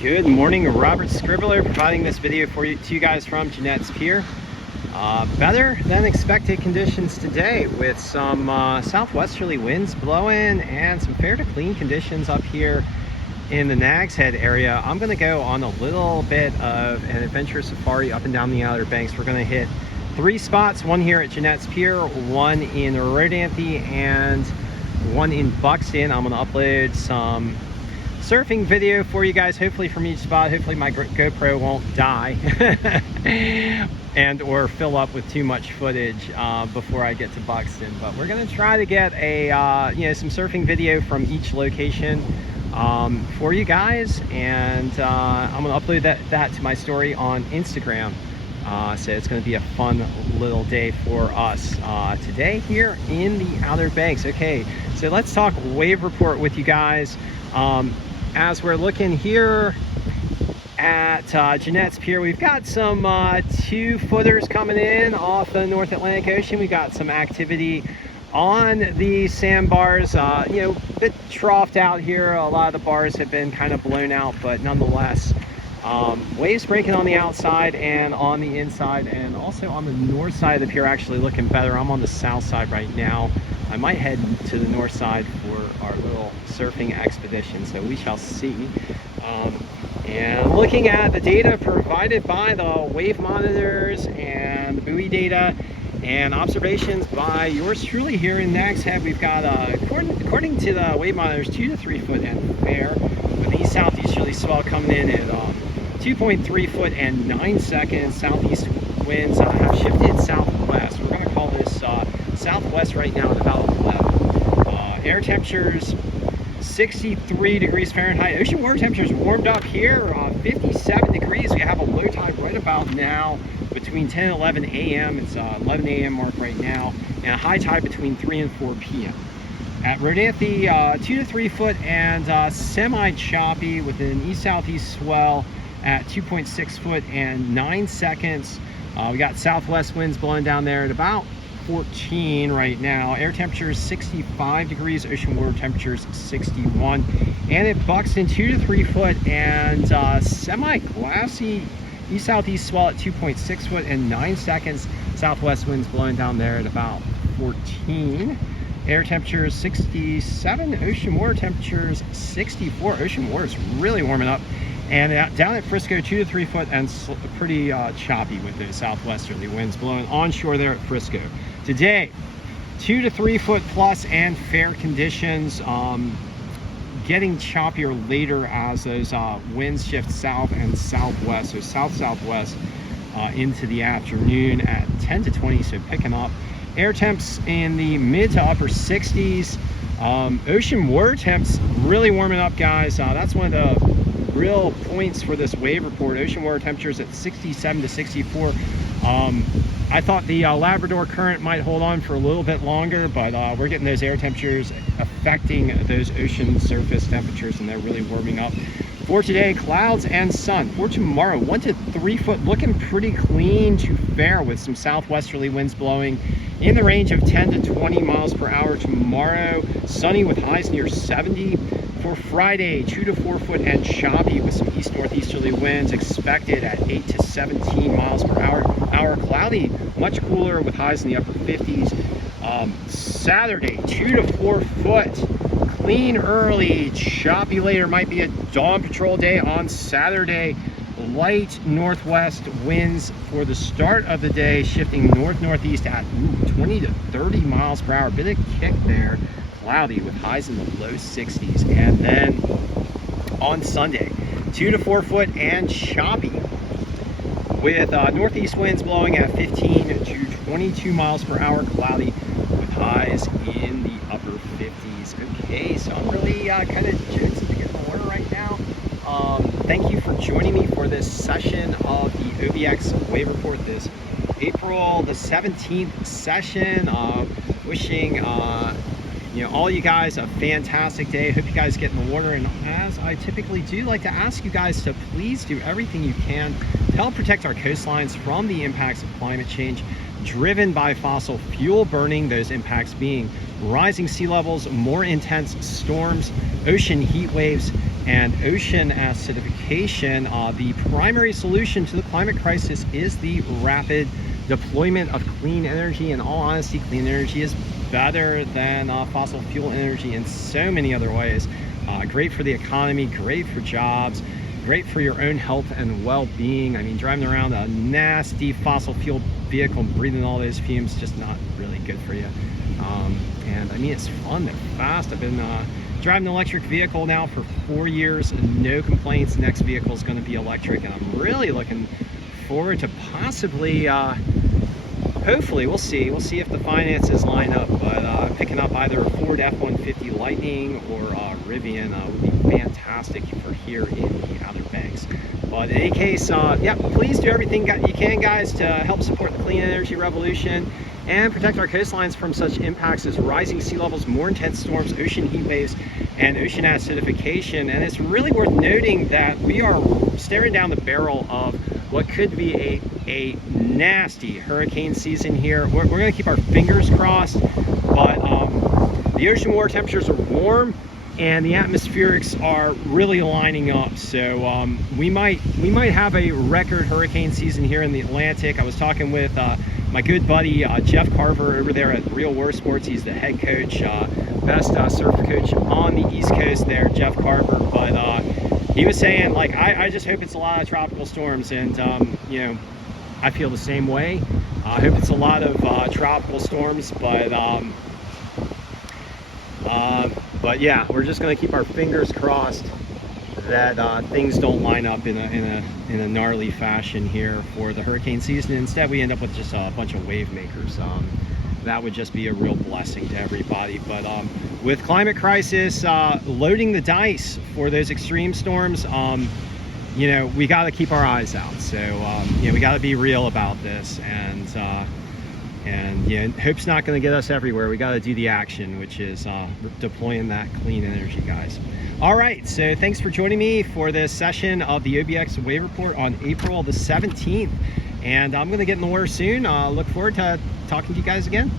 Good morning, Robert Scribbler providing this video for you to you guys from Jeanette's Pier. Better than expected conditions today with some southwesterly winds blowing and some fair to clean conditions up here in the Nags Head area. I'm going to go on a little bit of an adventure safari up and down the Outer Banks. We're going to hit 3 spots, one here at Jeanette's Pier, one in Rodanthe, and one in Buxton. I'm going to upload some surfing video for you guys, hopefully from each spot. Hopefully my GoPro won't die and or fill up with too much footage before I get to Buxton. But we're going to try to get a some surfing video from each location for you guys, and I'm going to upload that to my story on Instagram. So it's going to be a fun little day for us today here in the Outer Banks. Okay, so let's talk wave report with you guys. As we're looking here at Jeanette's Pier, we've got some 2-footers coming in off the North Atlantic Ocean. We got some activity on the sandbars, a bit troughed out here. A lot of the bars have been kind of blown out, but nonetheless, waves breaking on the outside and on the inside, and also on the north side of the pier actually looking better. I'm on the south side right now. I might head to the north side for our little surfing expedition, so we shall see. And looking at the data provided by the wave monitors and the buoy data and observations by yours truly here in Nags Head, we've got, according to the wave monitors, 2 to 3 foot and fair, with the southeasterly swell coming in at 2.3 foot and 9 seconds. Southeast winds have shifted southwest. We're going to call this southwest right now at about 11. Air temperatures 63 degrees Fahrenheit. Ocean water temperatures warmed up here, 57 degrees. We have a low tide right about now between 10 and 11 a.m. It's 11 a.m. mark right now, and a high tide between 3 and 4 p.m. At Rodanthe, 2 to 3 foot and semi-choppy with an east-southeast swell at 2.6 foot and 9 seconds. We got southwest winds blowing down there at about 14 right now. Air temperatures 65 degrees, ocean water temperatures 61. And at Buxton, 2 to 3 foot and semi-glassy east-southeast swell at 2.6 foot and 9 seconds. Southwest winds blowing down there at about 14. Air temperatures 67, ocean water temperatures 64. Ocean water is really warming up. And down at Frisco, 2 to 3 foot and pretty choppy with those southwesterly winds blowing onshore there at Frisco. Today, 2 to 3 foot plus and fair conditions. Getting choppier later as those winds shift south and southwest, so south-southwest into the afternoon at 10 to 20, so picking up. Air temps in the mid to upper 60s. Ocean water temps really warming up, guys. That's one of the real points for this wave report. Ocean water temperatures at 67 to 64. I thought the Labrador current might hold on for a little bit longer, but we're getting those air temperatures affecting those ocean surface temperatures, and they're really warming up. For today, clouds and sun. For tomorrow, 1 to 3 foot, looking pretty clean to fair with some southwesterly winds blowing in the range of 10 to 20 miles per hour tomorrow. Sunny with highs near 70. For Friday, 2 to 4 foot and choppy with some east-northeasterly winds expected at 8 to 17 miles per hour. Cloudy, much cooler with highs in the upper 50s. Saturday, 2 to 4 foot, clean early, choppy later. Might be a dawn patrol day on Saturday. Light northwest winds for the start of the day, shifting north-northeast at 20 to 30 miles per hour. Bit of kick there. Cloudy with highs in the low 60s. And then on Sunday, 2 to 4 foot and choppy with northeast winds blowing at 15 to 22 miles per hour. Cloudy with highs in the upper 50s. Okay, so I'm really kind of jonesing to get in the water right now. Thank you for joining me for this session of the OBX wave report, this April the 17th session. Wishing all you guys a fantastic day. Hope you guys get in the water, and as I typically do, like to ask you guys to please do everything you can to help protect our coastlines from the impacts of climate change driven by fossil fuel burning, those impacts being rising sea levels, more intense storms, ocean heat waves, and ocean acidification, the primary solution to the climate crisis is the rapid deployment of clean energy. In all honesty, clean energy is better than fossil fuel energy in so many other ways. Great for the economy, great for jobs, great for your own health and well-being. I mean, driving around a nasty fossil fuel vehicle and breathing all those fumes, just not really good for you. And I mean, it's fun, they're fast. I've been driving an electric vehicle now for 4 years, and no complaints. Next vehicle is going to be electric, and I'm really looking forward to possibly, hopefully, we'll see if the finances line up, but picking up either a Ford F-150 Lightning or Rivian would be fantastic for here in the Outer Banks. But in any case, yeah, please do everything you can, guys, to help support the clean energy revolution and protect our coastlines from such impacts as rising sea levels, more intense storms, ocean heat waves, and ocean acidification. And it's really worth noting that we are staring down the barrel of what could be a nasty hurricane season here. We're going to keep our fingers crossed, but the ocean water temperatures are warm and the atmospherics are really lining up. So we might have a record hurricane season here in the Atlantic. I was talking with my good buddy Jeff Carver over there at Real War Sports. He's the head coach, best surf coach on the East Coast there, Jeff Carver. But he was saying, like, I just hope it's a lot of tropical storms, and you know, I feel the same way. I hope it's a lot of tropical storms, but yeah, we're just going to keep our fingers crossed that things don't line up in a gnarly fashion here for the hurricane season. Instead, we end up with just a bunch of wave makers. That would just be a real blessing to everybody. But with climate crisis loading the dice for those extreme storms, you know, we got to keep our eyes out. So you know, we got to be real about this, and yeah, hope's not going to get us everywhere. We got to do the action, which is deploying that clean energy, guys. All right, so thanks for joining me for this session of the OBX Wave Report on April the 17th. And I'm going to get in the water soon. Look forward to talking to you guys again.